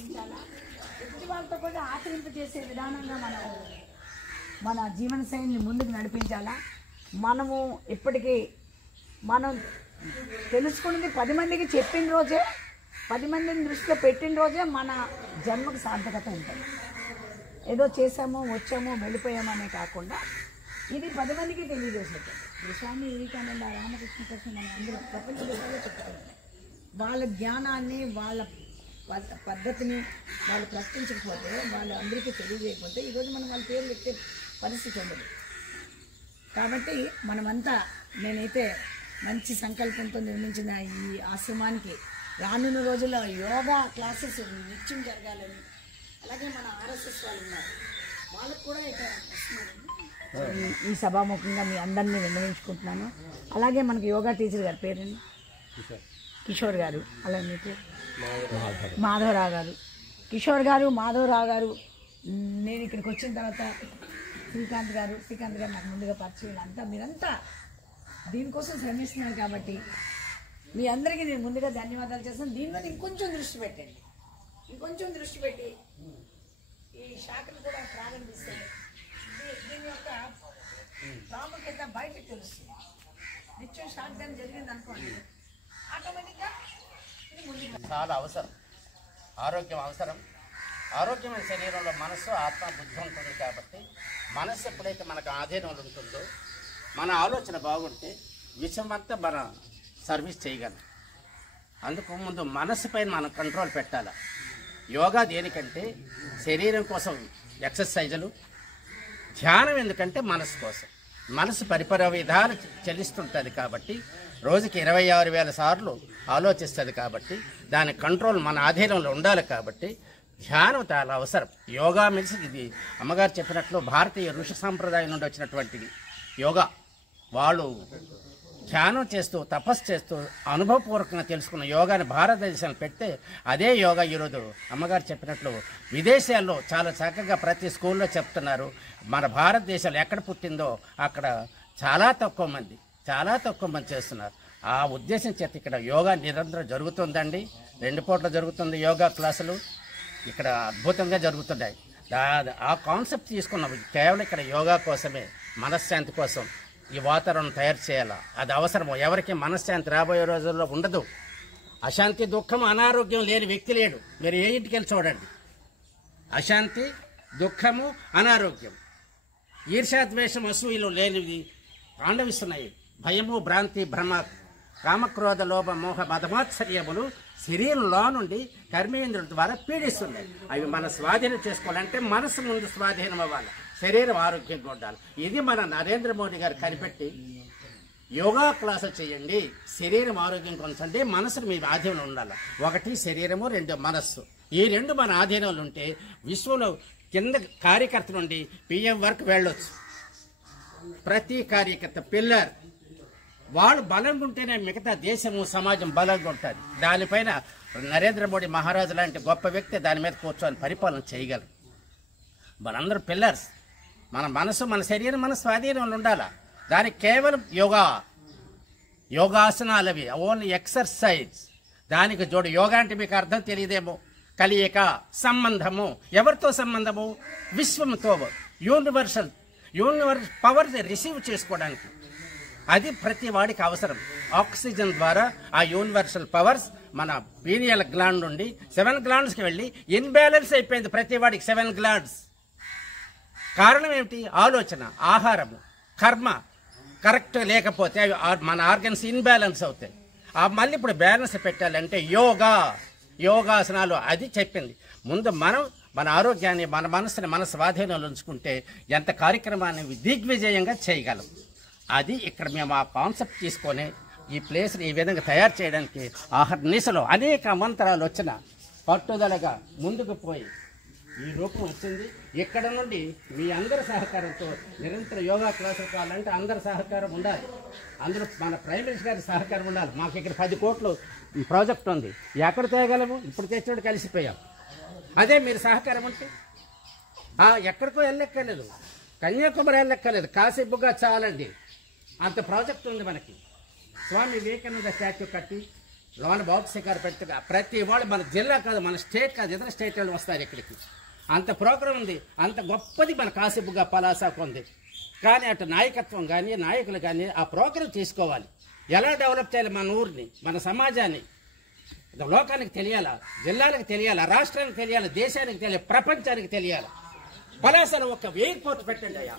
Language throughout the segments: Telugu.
ఆచరించాలా, ఎదుటి వాళ్ళతో కూడా ఆచరింపజేసే విధానంగా మన జీవన శైలిని ముందుకు నడిపించాలా. మనము ఇప్పటికీ మనం తెలుసుకున్నది 10 మందికి చెప్పిన రోజే, 10 మందిని దృష్టిలో పెట్టిన రోజే మన జన్మకు సార్థకత ఉంటుంది. ఏదో చేసామో వచ్చామో వెళ్ళిపోయామో అనే కాకుండా ఇది 10 మందికి తెలియజేసేది. స్వామి వివేకానంద, రామకృష్ణ కృష్ణ మన అందరూ ప్రపంచ దేశాల్లో చెప్తున్నారు. వాళ్ళ జ్ఞానాన్ని, వాళ్ళ పద్ధతిని వాళ్ళు ప్రకటించకపోతే, వాళ్ళు అందరికీ తెలియజేయకపోతే ఈరోజు మనం వాళ్ళ పేరు పెట్టే పరిస్థితి ఉండదు. కాబట్టి మనమంతా, నేనైతే మంచి సంకల్పంతో నిర్మించిన ఈ ఆశ్రమానికి రానున్న రోజుల్లో యోగా క్లాసెస్ నిత్యం జరగాలని, అలాగే మన ఆర్ఎస్ఎస్ వాళ్ళు ఉన్నారు, వాళ్ళకు కూడా ఇక్కడ వస్తున్నారు. ఈ సభాముఖంగా మీ అందరినీ విన్నవించుకుంటున్నాను. అలాగే మనకి యోగా టీచర్ గారి పేరండి కిషోర్ గారు, అలాగే మీ పేరు మాధవరావు గారు. కిషోర్ గారు, మాధవరావు గారు, నేను ఇక్కడికి వచ్చిన తర్వాత శ్రీకాంత్ గారు నాకు ముందుగా పరిచయం. అంతా మీరంతా దీనికోసం శ్రమిస్తున్నారు కాబట్టి మీ అందరికీ నేను ముందుగా ధన్యవాదాలు చేస్తాను. దీని మీద ఇంకొంచెం దృష్టి పెట్టండి, ఇంకొంచెం దృష్టి పెట్టి ఈ శాఖను కూడా ప్రారంభిస్తే దీని యొక్క ప్రాముఖ్యత బయటకు తెలుస్తుంది. నిత్యం శాఖ జరిగింది అనుకోండి, ఆటోమేటిక్గా ఇది ముందుకు చాలా అవసరం. ఆరోగ్యం అవసరం. ఆరోగ్యమైన శరీరంలో మనస్సు, ఆత్మ, బుద్ధి ఉంటుంది. కాబట్టి మనస్సు ఎప్పుడైతే మనకు ఆధీనంలో ఉంటుందో, మన ఆలోచన బాగుంటే విషయమంతా మన సర్వీస్ చేయగలం. అందుకు ముందు మనస్సు పైన మనం కంట్రోల్ పెట్టాలి. యోగా దేనికంటే శరీరం కోసం ఎక్సర్సైజులు, ధ్యానం ఎందుకంటే మనసు కోసం. మనసు పరిపర విధాలు చెల్లిస్తుంటుంది కాబట్టి రోజుకి 26,000 సార్లు ఆలోచిస్తుంది. కాబట్టి దాని కంట్రోల్ మన ఆధీనంలో ఉండాలి. కాబట్టి ధ్యానం చాలా అవసరం. యోగా మీన్స్ ఇది అమ్మగారు చెప్పినట్లు భారతీయ ఋషి సాంప్రదాయం నుండి వచ్చినటువంటిది యోగా. వాళ్ళు ధ్యానం చేస్తూ, తపస్సు చేస్తూ అనుభవపూర్వకంగా తెలుసుకున్న యోగాని భారతదేశంలో పెడితే అదే యోగా ఈరోజు అమ్మగారు చెప్పినట్లు విదేశాల్లో చాలా చక్కగా ప్రతి స్కూల్లో చెప్తున్నారు. మన భారతదేశంలో ఎక్కడ పుట్టిందో అక్కడ చాలా తక్కువ మంది చేస్తున్నారు. ఆ ఉద్దేశం చేత ఇక్కడ యోగా నిరంతరం జరుగుతుందండి. 2 పూట్ల జరుగుతుంది యోగా క్లాసులు. ఇక్కడ అద్భుతంగా జరుగుతున్నాయి. ఆ కాన్సెప్ట్ తీసుకున్నాం. కేవలం ఇక్కడ యోగా కోసమే, మనశ్శాంతి కోసం ఈ వాతావరణం తయారు చేయాలా. అది అవసరము. ఎవరికి మనశ్శాంతి రాబోయే రోజుల్లో ఉండదు. అశాంతి, దుఃఖం, అనారోగ్యం లేని వ్యక్తి లేడు. మీరు ఏ ఇంటికి వెళ్ళి చూడండి, అశాంతి, దుఃఖము, అనారోగ్యం, ఈర్ష్యాద్వేషం, అసూయలు లేనివి తాండవిస్తున్నాయి. భయము, భ్రాంతి, భ్రమ, కామక్రోధ, లోభ, మోహ, మదమాత్సర్యములు శరీరంలో నుండి కర్మేంద్రుల ద్వారా పీడిస్తున్నాయి. అవి మన స్వాధీనం చేసుకోవాలంటే మనసు ముందు స్వాధీనం అవ్వాలి, శరీరం ఆరోగ్యంగా ఉండాలి. ఇది మన నరేంద్ర మోడీ గారు కనిపెట్టి యోగా క్లాసులు చేయండి, శరీరం ఆరోగ్యంగా ఉంచండి, మనసును మీ ఆధీనంలో ఉండాలి. 1 శరీరము, 2 మనస్సు. ఈ 2 మన ఆధీనంలో ఉంటే విశ్వంలో కింద కార్యకర్త నుండి పిఎం వరకు వెళ్ళొచ్చు. ప్రతి కార్యకర్త పిల్లర్ వాళ్ళు బలంగా ఉంటేనే మిగతా దేశము, సమాజం బలంగా ఉంటుంది. దానిపైన నరేంద్ర మోడీ మహారాజు లాంటి గొప్ప వ్యక్తి దాని మీద కూర్చొని పరిపాలన చేయగలరు. మనందరూ పిల్లర్స్. మన మనసు, మన శరీరం మన స్వాధీనంలో ఉండాలి. దానికి కేవలం యోగాసనాలవి, ఓన్లీ ఎక్సర్సైజ్. దానికి జోడు యోగా అంటే మీకు అర్థం తెలియదేమో. కలియక, సంబంధము. ఎవరితో సంబంధము? విశ్వంతో. యూనివర్సల్ పవర్ రిసీవ్ చేసుకోవడానికి అది ప్రతి వాడికి అవసరం. ఆక్సిజన్ ద్వారా ఆ యూనివర్సల్ పవర్స్ మన పీనియల్ గ్లాండ్ నుండి 7 గ్లాండ్స్కి వెళ్ళి ఇన్బ్యాలెన్స్ అయిపోయింది ప్రతి వాడికి 7 గ్లాండ్స్. కారణం ఏమిటి? ఆలోచన, ఆహారము, కర్మ కరెక్ట్ లేకపోతే మన ఆర్గన్స్ ఇన్బ్యాలెన్స్ అవుతాయి. మళ్ళీ ఇప్పుడు బ్యాలెన్స్ పెట్టాలంటే యోగాసనాలు అది చెప్పింది. ముందు మనం మన ఆరోగ్యాన్ని, మన మనసుని మన స్వాధీనంలో ఉంచుకుంటే ఎంత కార్యక్రమాన్ని దిగ్విజయంగా చేయగలం. అది ఇక్కడ మేము ఆ కాన్సెప్ట్ తీసుకొని ఈ ప్లేస్ని ఈ విధంగా తయారు చేయడానికి ఆహర్నిశలో అనేక మంత్రాలు వచ్చిన పట్టుదలగా ముందుకు పోయి ఈ రూపం వచ్చింది. ఇక్కడ నుండి మీ అందరి సహకారంతో నిరంతర యోగా క్లాసులు కావాలంటే అందరి సహకారం ఉండాలి. అందరూ మన ప్రైమ్ మినిస్టర్ గారి సహకారం ఉండాలి. మాకు ఇక్కడ 10 కోట్లు ప్రాజెక్ట్ ఉంది. ఎక్కడ తేగలము? ఇప్పుడు తెచ్చినట్టు కలిసిపోయాం. అదే మీరు సహకారం అంటే ఎక్కడికో వెళ్ళెక్కలేదు, కన్యాకుమారి వెళ్ళెక్కలేదు, కాసేపుగా చాలండి. అంత ప్రాజెక్ట్ ఉంది మనకి. స్వామి వివేకానంద స్టాచ్యూ కట్టి లోన బాక్స్ షికారు పెట్టుగా ప్రతి వాళ్ళు మన జిల్లా కాదు, మన స్టేట్ కాదు, ఇతర స్టేట్ వాళ్ళు వస్తారు ఇక్కడికి. అంత ప్రోగ్రాం ఉంది, అంత గొప్పది మన కాసిపుగా పలాసకు ఉంది. కానీ అటు నాయకత్వం కానీ నాయకులు కానీ ఆ ప్రోగ్రాం తీసుకోవాలి. ఎలా డెవలప్ చేయాలి మన ఊరిని, మన సమాజాన్ని, లోకానికి తెలియాలా, జిల్లాలకు తెలియాలా, రాష్ట్రానికి తెలియాలి, దేశానికి తెలియాలి, ప్రపంచానికి తెలియాలి. పలాసలో ఒక ఎయిర్పోర్ట్ పెట్టండి అయ్యా.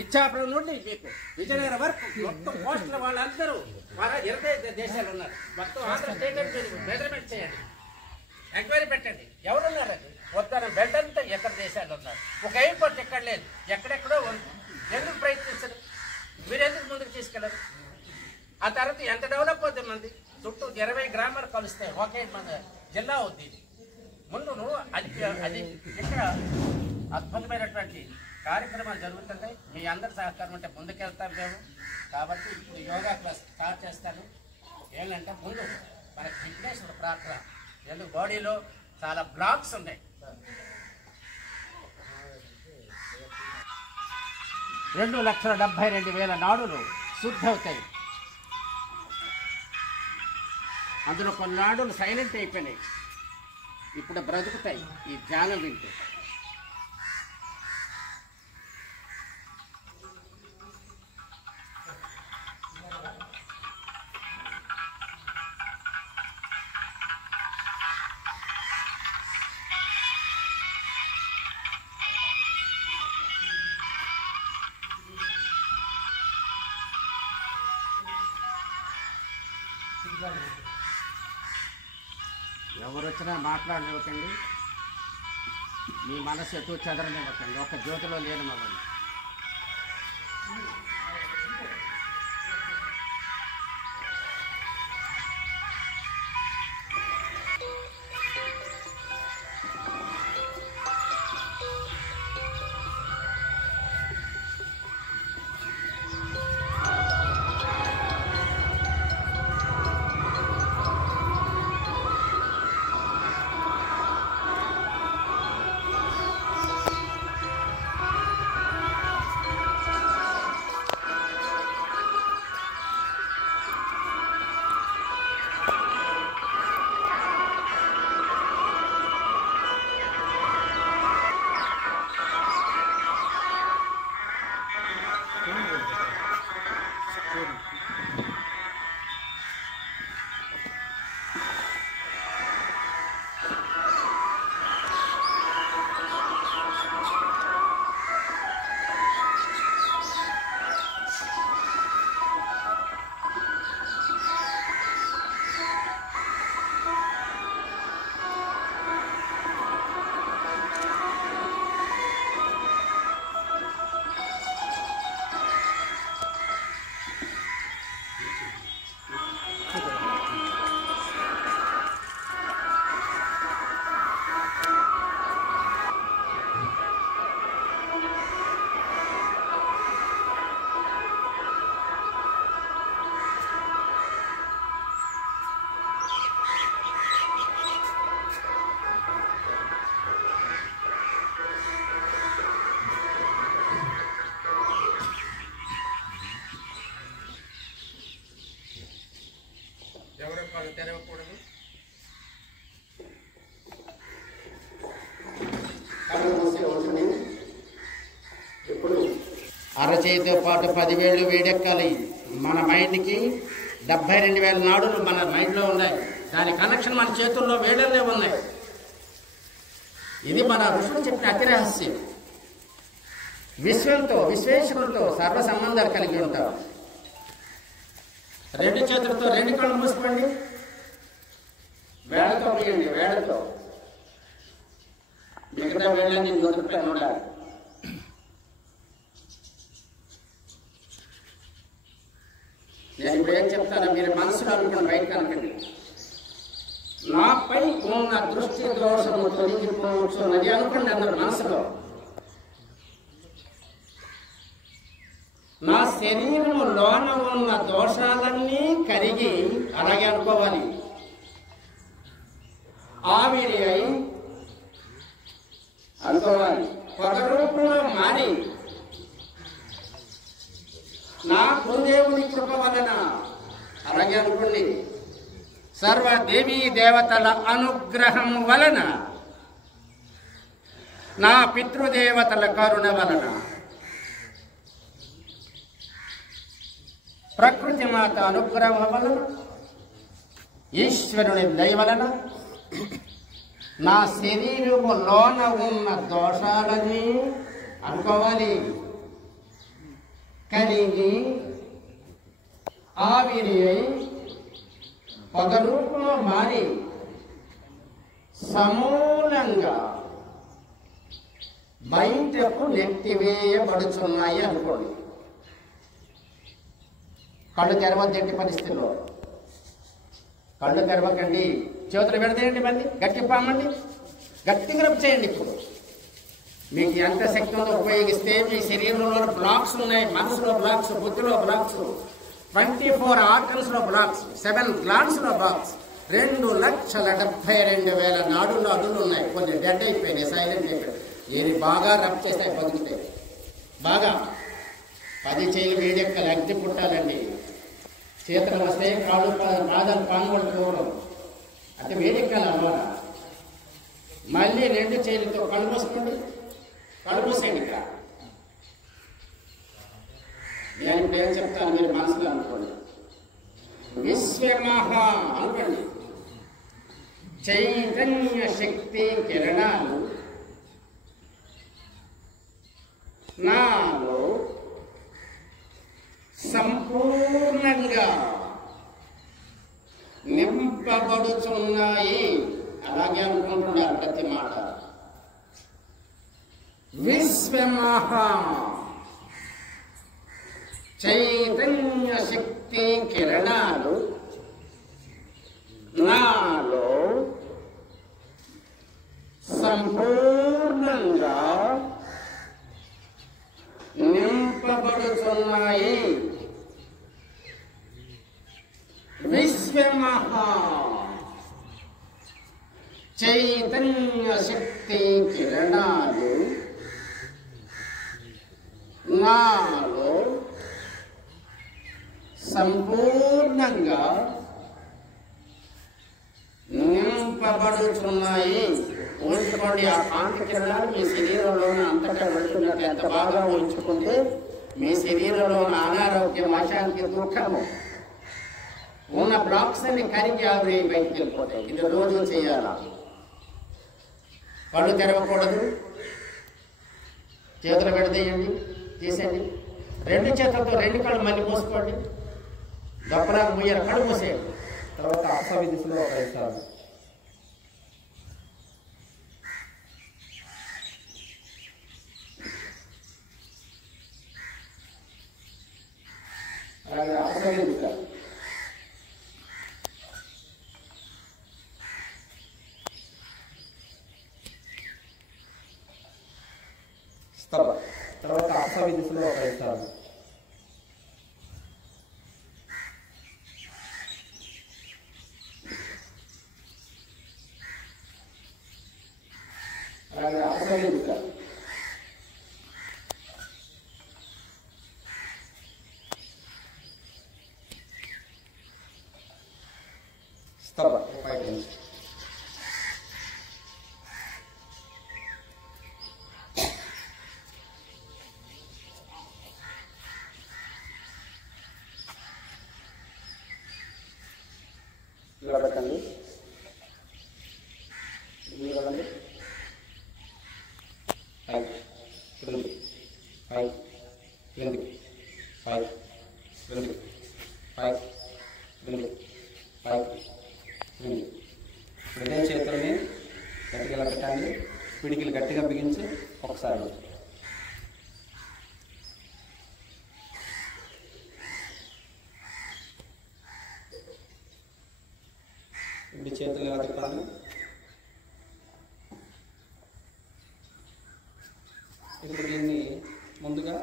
ఇచ్చాపురం నుండి మీకు విజయనగరం వరకు మొత్తం పోస్టుల వాళ్ళందరూ 25 దేశాలు ఉన్నారు. మొత్తం ఆంధ్ర స్టేట్ మెజర్మెంట్ చేయండి, ఎంక్వైరీ పెట్టండి, ఎవరున్నారు అది వద్దాన బెడ్ అంతా ఎక్కడ దేశాలు ఉన్నారు. ఒక ఎయిర్పోర్ట్ ఎక్కడ లేదు, ఎక్కడెక్కడో ఉంది. ఎందుకు ప్రయత్నించరు? మీరు ఎందుకు ముందుకు తీసుకెళ్ళరు? ఆ తర్వాత ఎంత డెవలప్ అవుతుంది మంది చుట్టూ 20 గ్రామాలు కలిస్తే ఒకే మన జిల్లా అవుతుంది. ముందు నువ్వు అది ఇక్కడ అద్భుతమైనటువంటి కార్యక్రమాలు జరుగుతుంటాయి. మీ అందరి సహకారం ఉంటే ముందుకెళ్తాం మేము. కాబట్టి ఇప్పుడు యోగా క్లాస్ స్టార్ట్ చేస్తాను. ఏంటంటే ముందు మనకి విఘ్నేశ్వర ప్రార్థన. ఎందుకు బాడీలో చాలా బ్లాక్స్ ఉన్నాయి. 2,72,000 నాడులు శుద్ధి అవుతాయి. అందులో కొన్ని నాడులు సైలెంట్ అయిపోయినాయి, ఇప్పుడు బ్రతుకుతాయి ఈ ధ్యానం వింటూ. ఎవరు వచ్చినా మాట్లాడనివ్వకండి, మీ మనసు ఎటు చెదరనివ్వకండి, ఒక జ్యోతిలో లీనమవ్వండి. తెరవకూడదు. అరచేతితో పాటు 10,000 వేడెక్కాలి. మన మైండ్కి 72,000 నాడులు మన మైండ్లో ఉన్నాయి. దాని కనెక్షన్ మన చేతుల్లో వేడల్లే ఉన్నాయి. ఇది మన ఋషులు చెప్పిన అతి రహస్యం. విశ్వంతో విశ్వేశ్వరులతో సర్వ సంబంధాలు కలిగి ఉంటారు. 2 చేతులతో 2 కళ్ళు మూసుకోండి, వేళతో తీయండి. వేళతో మిగతా వేళ్ళని నోటిపైన ఉండాలి. నేను ఇప్పుడు ఏం చెప్తానో మీరు మనసులో అనుకుని బయటకు అనకండి. నాపై ఉన్న దృష్టి దోషము తొలగిపోవచ్చున్నది అనుకోండి అందరు మనసులో. నా శరీరంలోన ఉన్న దోషాలన్నీ కరిగి, అలాగే అనుకోవాలి, ఆవిరి అయి అనుకోవాలి, ఒక రూపంలో మారి నా గురుదేవుని కృప వలన, అలాగే అనుకోండి, సర్వదేవీ దేవతల అనుగ్రహం వలన, నా పితృదేవతల కరుణ వలన, ప్రకృతి మాత అనుగ్రహం వలన, ఈశ్వరుని దయ వలన నా శరీరములోన ఉన్న దోషాలని అనుకోవాలి కలిగి ఆవిరి అయి పొగ రూపంలో మారి సమూలంగా బయటకు నెట్టివేయబడుచున్నాయి అనుకోండి. కళ్ళు తెరవద్దండి పరిస్థితుల్లో. కళ్ళు తెరవకండి, చేతులు పెడతాయండి, మళ్ళీ గట్టి పామండి, గట్టి గ్రప్ చేయండి. ఇప్పుడు మీకు ఎంత శక్తి ఉందో ఉపయోగిస్తే మీ శరీరంలో బ్లాక్స్ ఉన్నాయి, మనసులో బ్లాక్స్, బుద్ధిలో బ్లాక్స్, 24 ఆర్గన్స్లో బ్లాక్స్, 7 గ్లాండ్స్లో బ్లాక్స్, 2,72,000 నాడుల్లో అడుగులు ఉన్నాయి. కొన్ని డెడ్ అయిపోయినాయి, సైలెంట్ అయిపోయాయి. ఏది బాగా రబ్ చేస్తాయి, బతుకుతాయి. బాగా 10 చేయి వేడెక్కలు అగ్గి పుట్టాలండి. చేతులు వస్తే కాళ్ళు పాదాలు పానుగోలు పోవడం అంటే వేడెక్కాలి అన్నమాట. మళ్ళీ 2 చేతులతో కళ్ళు మూసుకోండి, కళ్ళు మూసేయండి. ఇక్కడ నేను ఇప్పుడు ఏం చెప్తాను మీరు మనసులో అనుకోండి. విశ్వమహా అనుకోండి. చైతన్య శక్తి కిరణాలు నాలో సంపూర్ణంగా నింపబడుచున్నాయి. అలాగే అనుకుంటున్నారు ప్రతి మాట. విశ్వమహా చైతన్య శక్తి కిరణాలు నాలో సంపూర్ణంగా నింపబడుతున్నాయి. విశ్వమహా చైతన్య శక్తి కిరణాలు నాలో సంపూర్ణంగా నింపబడుతున్నాయి. ఊహించుకోండి, ఆ కాంతి కిరణాలు మీ శరీరంలోనే అంతటా వెళుతున్నట్టు ఎంత బాగా ఊహించుకుంటే మీ శరీరంలోని అనారోగ్యం, అశాంతి, దుఃఖము ఉన్న బ్లాక్స్ అన్ని కరిగి ఆవిరి బయటికి వెళ్ళిపోతాయి. ఇది రోజు చేయాలా. కళ్ళు తెరవకూడదు, చేతులు పెడతేయండి, తీసేయండి. 2 చేతులతో 2 కళ్ళు మళ్ళీ మూసుకోండి. దప్పలాగా ముయ్యాలి, కళ్ళు మూసేయండి. తర్వాత అసవి దిశలో వేస్తారు. అలాగే అసవి దిశ స్తవ, తర్వాత అసవి దిశలో వేస్తారు. అలాగే అసవి దిశ స్తవ, పైకి నిలబెట్టండి, నిలబడండి, పైకి క్రిందికి, పైకి క్రిందికి, పైకి క్రిందికి, పైకి క్రిందికి, పైకి క్రిందికి. ఇదే చేతుల్ని గట్టిగా ఇలా పెట్టండి, పిడికిలు గట్టిగా బిగించి ఒకసారి ఇప్పుడు చేతులు ఇలా తిప్పాలి. ఇప్పుడు దీన్ని ముందుగా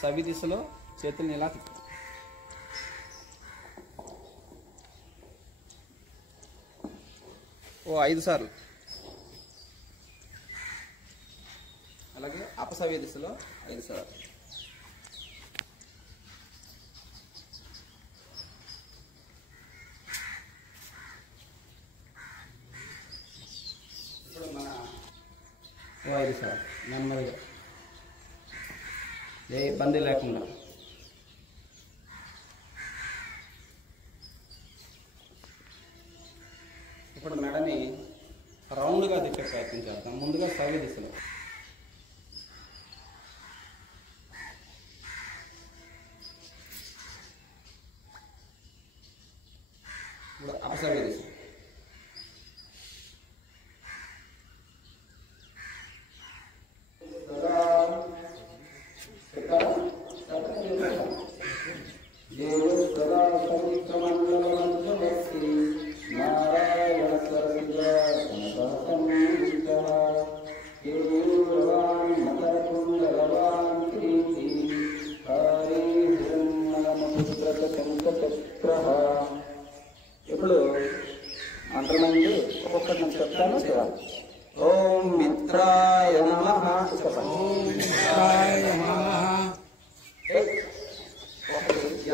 సవి దిశలో చేతుల్ని ఇలా తిప్పాలి. ఓ 5 సార్లు. అలాగే అపసవ్య దిశలో 5 సార్లు. 5 సార్ నెమ్మదిగా, ఏ ఇబ్బంది లేకుండా. ఇప్పుడు మెడని రౌండ్గా తిప్పే ప్రయత్నం చేద్దాం. ముందుగా సవ్య దిశలో, ఇప్పుడు అపసవ్య దిశ. ఇప్పుడు మంత్రమైంది ఒక్కొక్కటి నేను చెప్తాను చూడాలి. ఓం మిత్రాయ నమః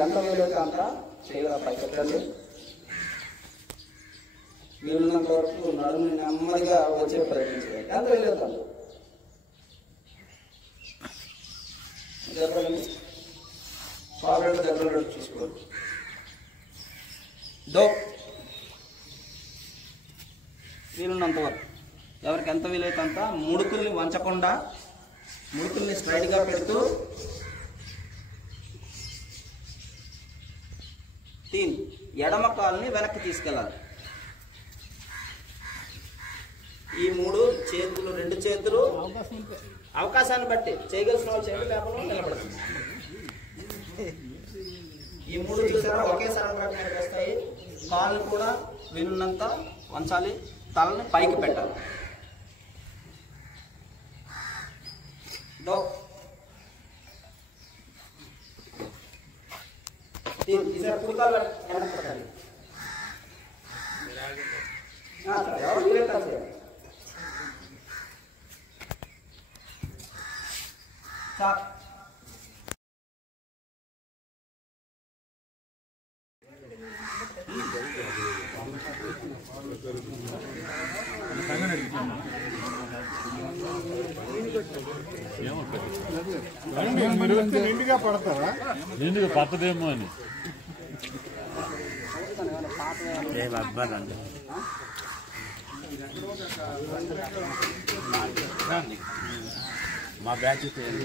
ఎంత వీలైతే అంత చేయగల పైకెత్తండి. వీలున్నంత వరకు నడుము నెమ్మదిగా వచ్చే ప్రయత్నించాలి. ఎంత వీలైతే చెప్పండి. పాలెడు దగ్గర చూసుకోండి. వీలున్నంత వరకు, ఎవరికి ఎంత వీలైతే అంత ముడుకుల్ని వంచకుండా ముడుకుల్ని స్ట్రైట్గా పెడుతూ ఎడమ కాలుని వెనక్కి తీసుకెళ్ళాలి. ఈ 3 చేతులు, 2 చేతులు అవకాశాన్ని బట్టి చేయగలిసిన వాళ్ళు చేయండి, లేకపోతే నిలబడుతుంది. ఈ 3 చూసారా ఒకేసారి వస్తాయి. కాళ్ళు కూడా వీలున్నంత వంచాలి, తలని పైకి పెట్టాలి. కుర్తాలు వెనక్కి పెట్టాలి. ఎవరు వీలైతే సార్. నిండుగా పడతారా? నిండుగా పట్టదేమో అని మా బ్యాచ్ చెప్పాలి.